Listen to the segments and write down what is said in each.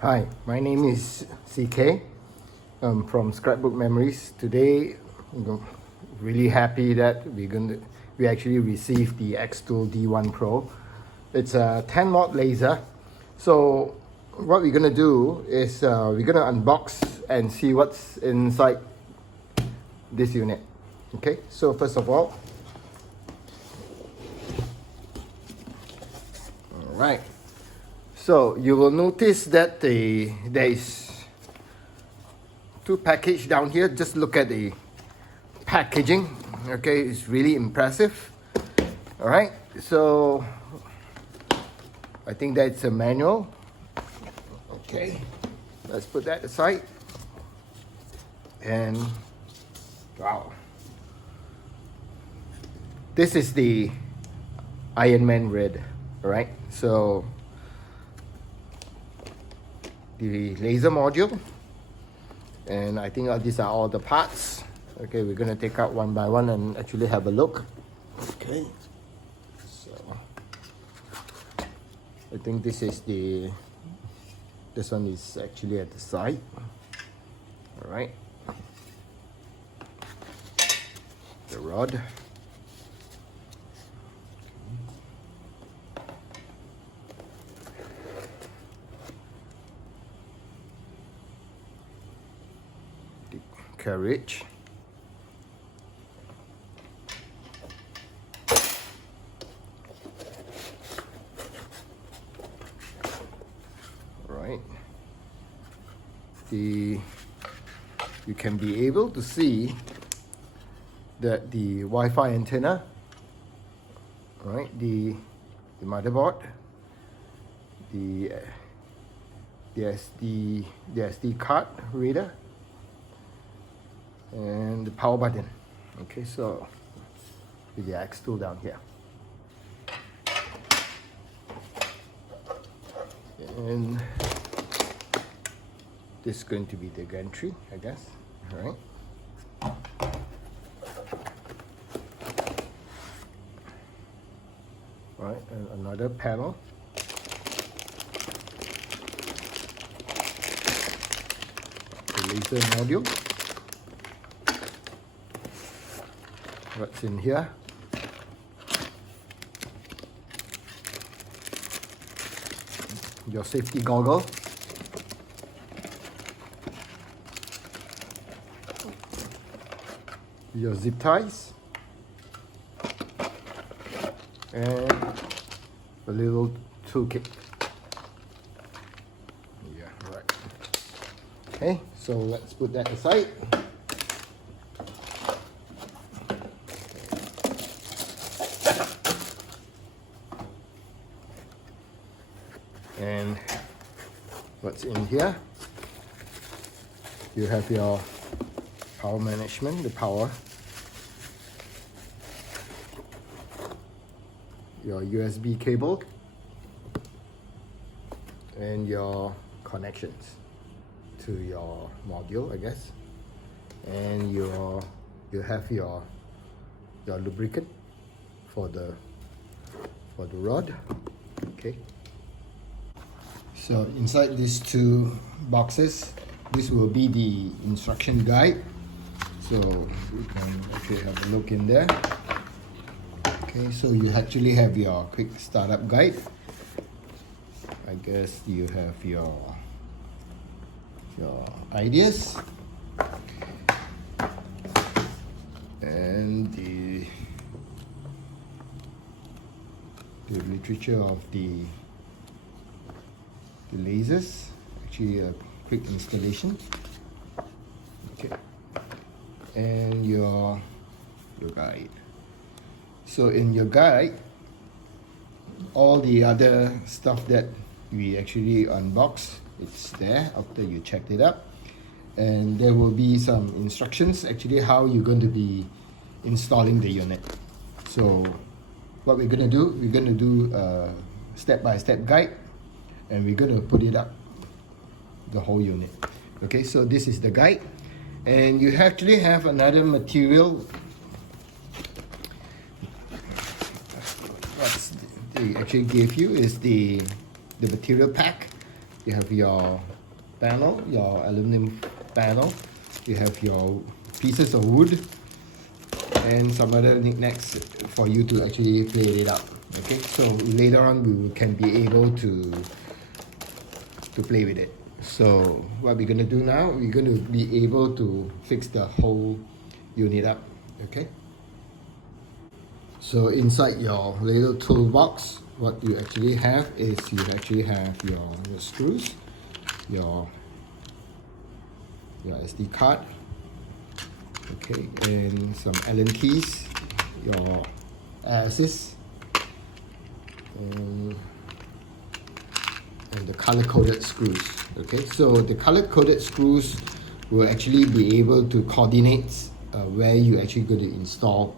Hi, my name is CK from Scrapbook Memories. Today, I'm really happy that we actually received the xTool D1 Pro. It's a 10 watt laser. So what we're gonna do is we're gonna unbox and see what's inside this unit. Okay, so first of all, all right. So you will notice that there is two packages down here. Just look at the packaging. Okay, it's really impressive. All right, so I think that's a manual. Okay, let's put that aside. And wow, this is the Iron Man red. All right, so the laser module, and I think these are all the parts. Okay, we're gonna take out one by one and actually have a look. Okay, so I think this one is actually at the side. All right, the rod. Carriage, right. You can be able to see that the Wi-Fi antenna, right? The motherboard, the SD card reader, and the power button. Okay, so with the xTool down here, and this is going to be the gantry, I guess. All right. All right, and another panel. The laser module. What's in here? Your safety goggle. Your zip ties. And a little toolkit. Yeah, right. Okay, so let's put that aside. And what's in here? You have your power management, the power, your USB cable, and your connections to your module, I guess. And you have your lubricant for the rod. Okay. So inside these two boxes, this will be the instruction guide. So you can actually have a look in there. Okay, so you actually have your quick startup guide. I guess you have your ideas and the literature of the lasers, actually a quick installation. Okay, and your guide. So in your guide, all the other stuff that we actually unbox, it's there after you checked it up, and there will be some instructions actually how you're going to be installing the unit. So what we're going to do a step-by-step guide, and we're going to put it up, the whole unit. Okay, so this is the guide, and you actually have another material. What they actually gave you is the material pack You have your panel, your aluminum panel. You have your pieces of wood and some other knickknacks for you to actually play it out. Okay, so later on we can be able to play with it. So what we're going to do now, we're going to be able to fix the whole unit up. Okay, so inside your little toolbox, what you actually have is you actually have your screws, your SD card, okay, and some Allen keys, your assist, and the color-coded screws. Okay, so the color-coded screws will actually be able to coordinate where you actually going to install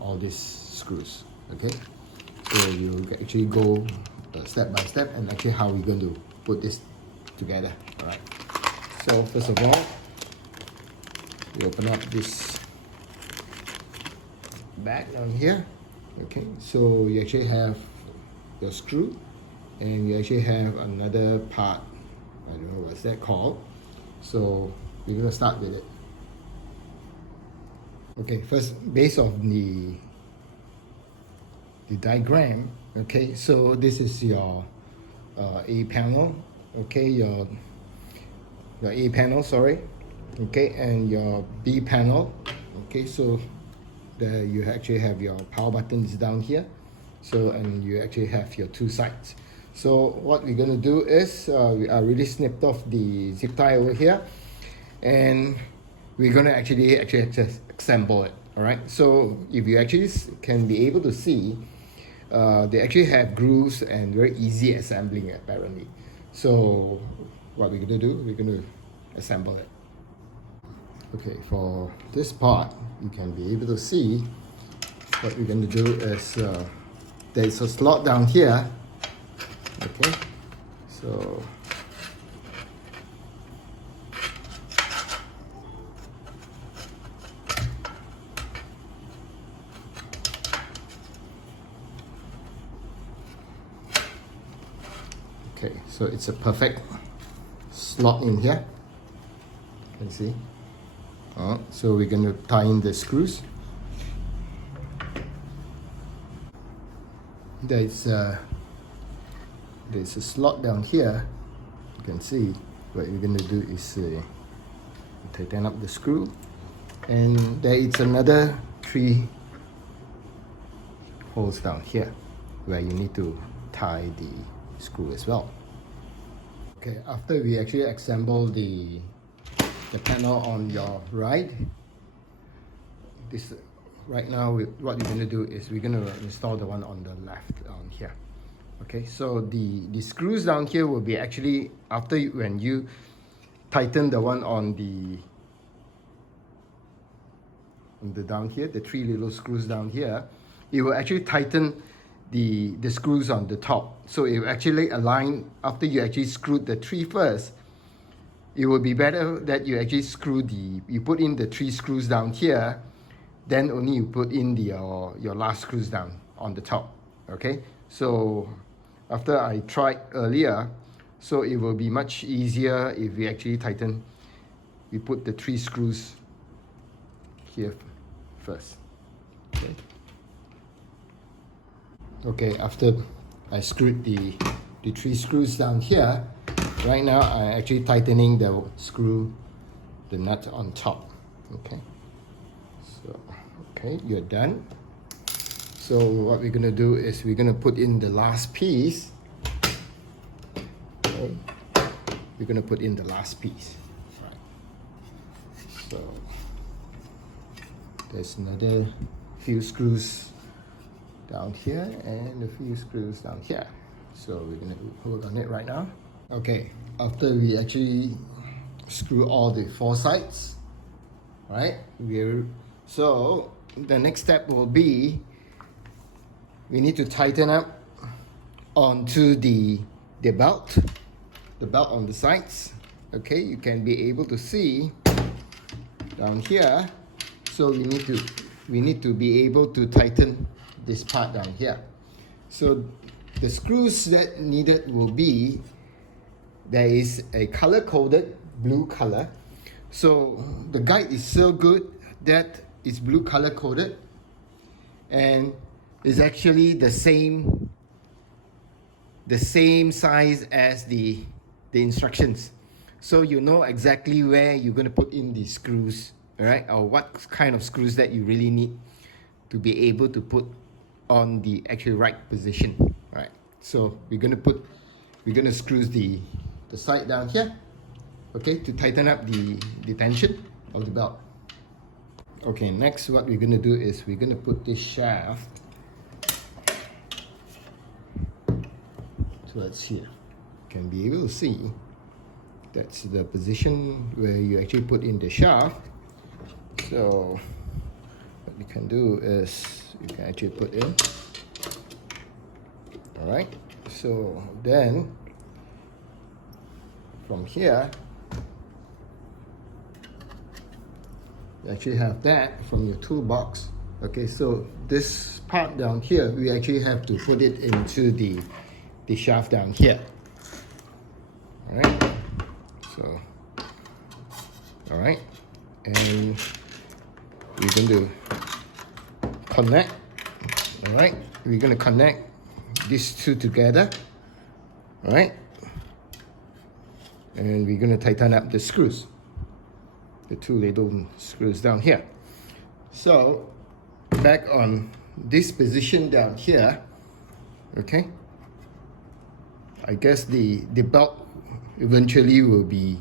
all these screws. Okay, so you actually go step by step and actually how we're going to put this together. All right, so first of all, we open up this bag down here. Okay, so you actually have your screw and you actually have another part, I don't know what's that called, so we're going to start with it. Okay, first, based on the diagram, okay, so this is your A panel, okay, your A panel, sorry, okay, and your B panel. Okay, so you actually have your power buttons down here, so and you actually have your two sides. So what we're going to do is we already snipped off the zip tie over here, and we're going to actually just assemble it. All right, so if you actually can be able to see, they actually have grooves and very easy assembling apparently. So what we're going to do, we're going to assemble it. Okay, for this part, you can be able to see what we're going to do is there's a slot down here. Okay, so okay, so it's a perfect slot in here. You can see. So we're going to tie in the screws. There's a slot down here. You can see what we're going to do is tighten up the screw, and there is another 3 holes down here where you need to tie the screw as well. Okay, after we actually assemble the panel on your right, this right now what we're going to do is we're going to install the one on the left on here. Okay, so the screws down here will be actually after when you tighten the one on the down here, the 3 little screws down here, it will actually tighten the screws on the top. So it will actually align after you actually screwed the 3 first. It would be better that you actually you put in the 3 screws down here, then only you put in your last screws down on the top. Okay, so after I tried earlier, so it will be much easier if we actually tighten, we put the 3 screws here first. Okay, okay, after I screwed the 3 screws down here, right now I'm actually tightening the nut on top. Okay, so okay, you're done. So what we're going to do is we're going to put in the last piece. Okay, we're going to put in the last piece. All right, so there's another few screws down here and a few screws down here, so we're going to work on it right now. Okay, after we actually screw all the 4 sides, right, so the next step will be we need to tighten up onto the belt on the sides. Okay, you can be able to see down here, so we need to be able to tighten this part down here. So the screws that needed will be, there is a color-coded blue color. So the guide is so good that it's blue color-coded, and is actually the same size as the instructions. So you know exactly where you're going to put in the screws, all right, or what kind of screws that you really need to be able to put on the actual right position. All right, so we're going to screw the side down here, okay, to tighten up the tension of the belt. Okay, next what we're going to do is we're going to put this shaft towards here. You can be able to see that's the position where you actually put in the shaft. So what you can do is you can actually put in. All right, so then from here you actually have that from your toolbox. Okay, so this part down here we actually have to put it into the shaft down here. All right, so all right, and we're going to connect. All right, we're going to connect these two together. All right, and we're going to tighten up the screws, the two little screws down here. So back on this position down here, okay, I guess the belt eventually will be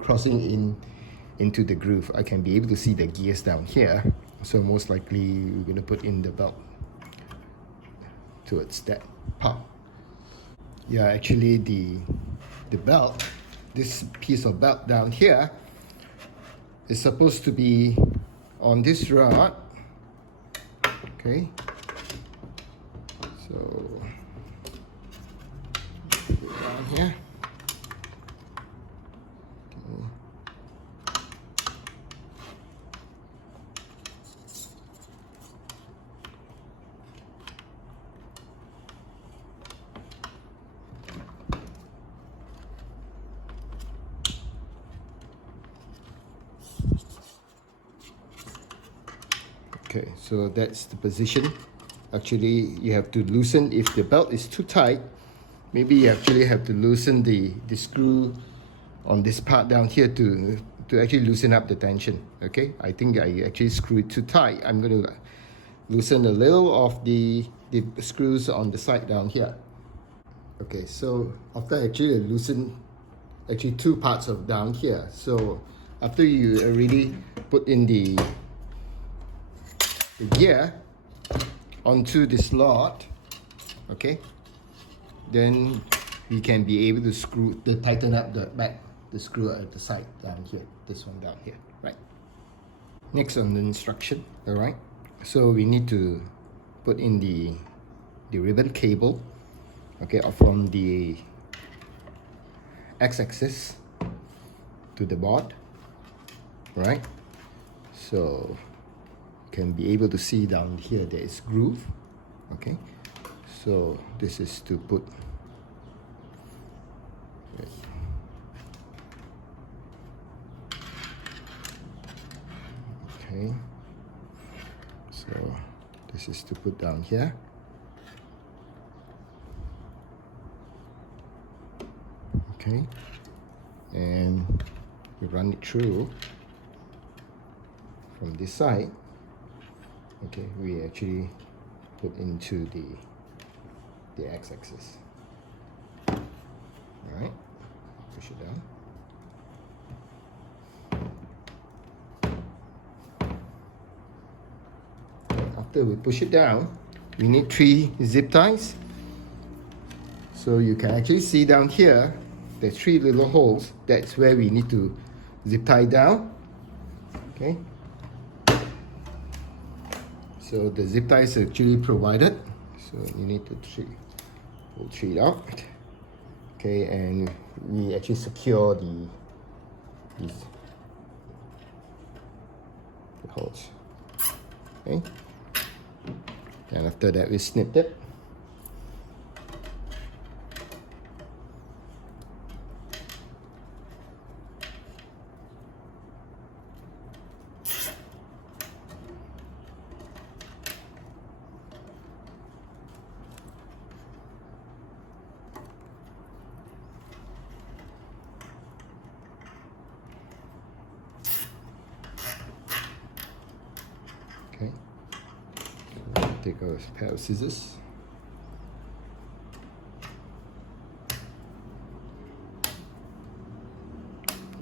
crossing into the groove. I can be able to see the gears down here, so most likely we're going to put in the belt towards that part. Yeah, actually the belt, this piece of belt down here is supposed to be on this rod. Okay, so down here. Okay, so that's the position. Actually, you have to loosen if the belt is too tight. Maybe you actually have to loosen the screw on this part down here to actually loosen up the tension. Okay, I think I actually screwed it too tight. I'm going to loosen a little of the screws on the side down here. Okay, so after I actually loosen actually two parts of down here, so after you already put in the gear onto the slot, okay, then we can be able to tighten up the screw at the side down here, this one down here, right? Next on the instruction, all right, so we need to put in the ribbon cable, okay, from the x-axis to the board, right? So can be able to see down here there is groove. Okay, so this is to put okay, so this is to put down here. Okay, and we run it through from this side. Okay, we actually put into the x-axis. All right, push it down. After we push it down, we need 3 zip ties. So you can actually see down here, there's 3 little holes. That's where we need to zip tie down. Okay. So the zip tie is actually provided. So you need to pull 3 out. Okay, and we actually secure these holes. Okay. And after that we snipped it. take a pair of scissors.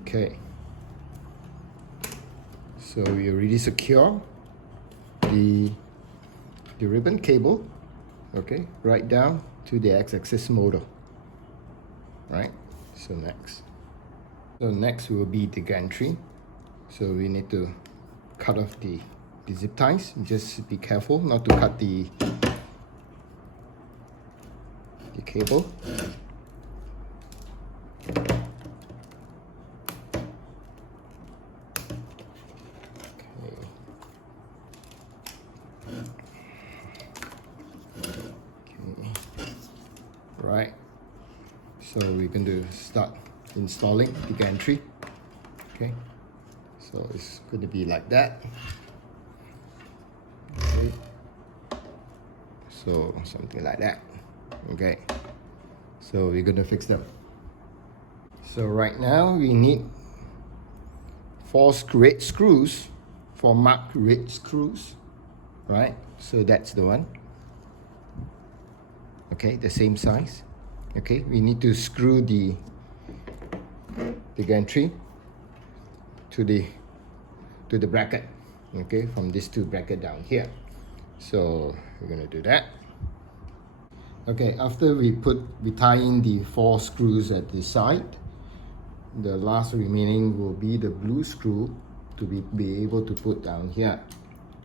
Okay, so we already secure the ribbon cable, okay, right down to the x-axis motor. Right, so next will be the gantry. So we need to cut off the zip ties. Just be careful not to cut the cable. Right, so we're going to start installing the gantry. Okay, so it's going to be like that. Okay, so something like that. Okay, so we're going to fix them. So right now we need 4 red screws, 4 marked red screws. Right, so that's the one. Okay, the same size. Okay, we need to screw the gantry to the bracket. Okay, from these 2 brackets down here. So we're gonna do that. Okay, after we tie in the 4 screws at the side, the last remaining will be the blue screw to be able to put down here.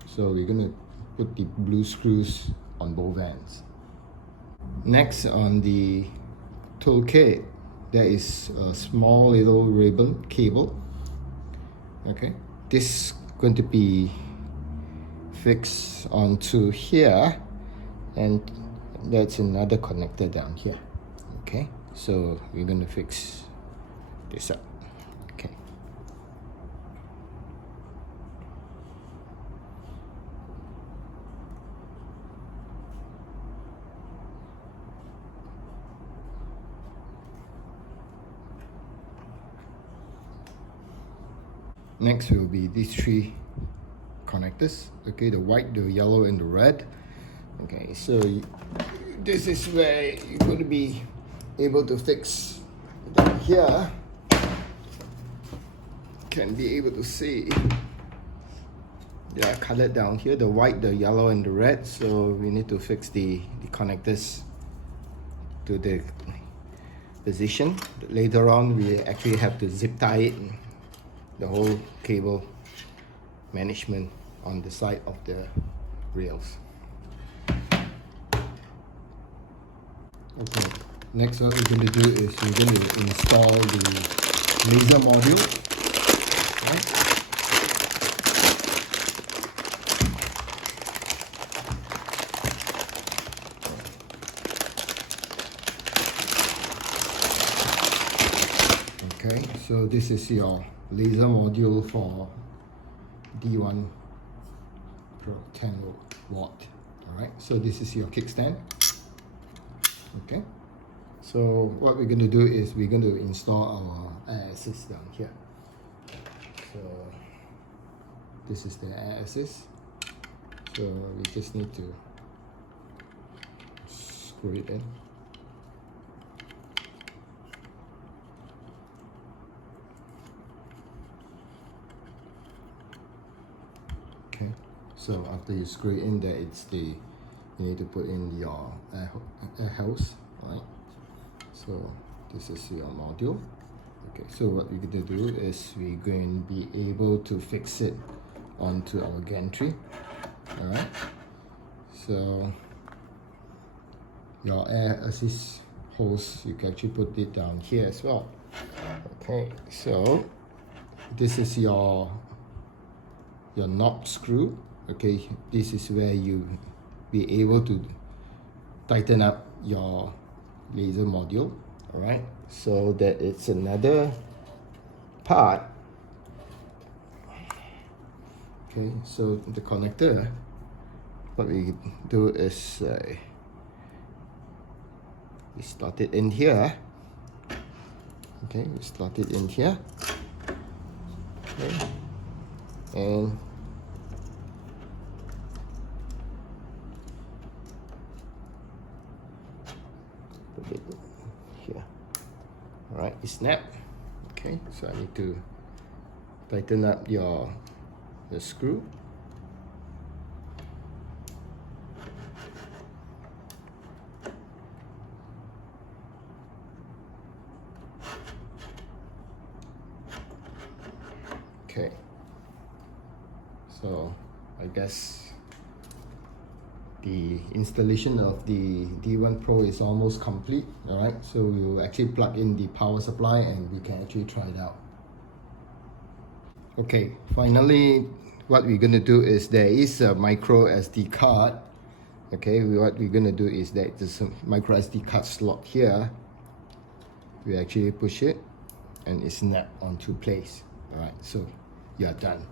So we're gonna put the blue screws on both ends. Next, on the toolkit, there is a small little ribbon cable. Okay, this is going to be fixed onto here, and that's another connector down here. Okay, so we're going to fix this up. Okay. Next will be these 3 connectors. Okay, the white, the yellow, and the red. Okay, so this is where you're going to be able to fix down here. Can be able to see they are colored down here, the white, the yellow, and the red. So we need to fix the connectors to the position. Later on, we actually have to zip tie it, the whole cable management on the side of the rails. Okay, next what we're going to do is we're going to install the laser module. Right? Okay, so this is your laser module for D1 Pro 10 watt. Alright, so this is your kickstand. Okay, so what we're going to do is we're going to install our air assist down here. So this is the air assist. So we just need to screw it in. Okay, so after you screw it in there, you need to put in your air hose, right? So this is your module. Okay, so what we're going to do is we're going to be able to fix it onto our gantry. Alright, so your air assist hose, you can actually put it down here as well. Okay, so this is your knob screw. Okay, this is where you be able to tighten up your laser module. All right, so that it's another part. Okay, so the connector, what we do is we slot it in here. Okay, we slot it in here. Okay, and it here. All right, it's snapped. Okay, so I need to tighten up the screw. Okay, so I guess the installation of the D1 Pro is almost complete. All right, so we will actually plug in the power supply and we can actually try it out. Okay, finally what we're going to do is there is a micro SD card. Okay, what we're going to do is that there's a micro SD card slot here. We actually push it and it's snapped onto place. All right, so you are done.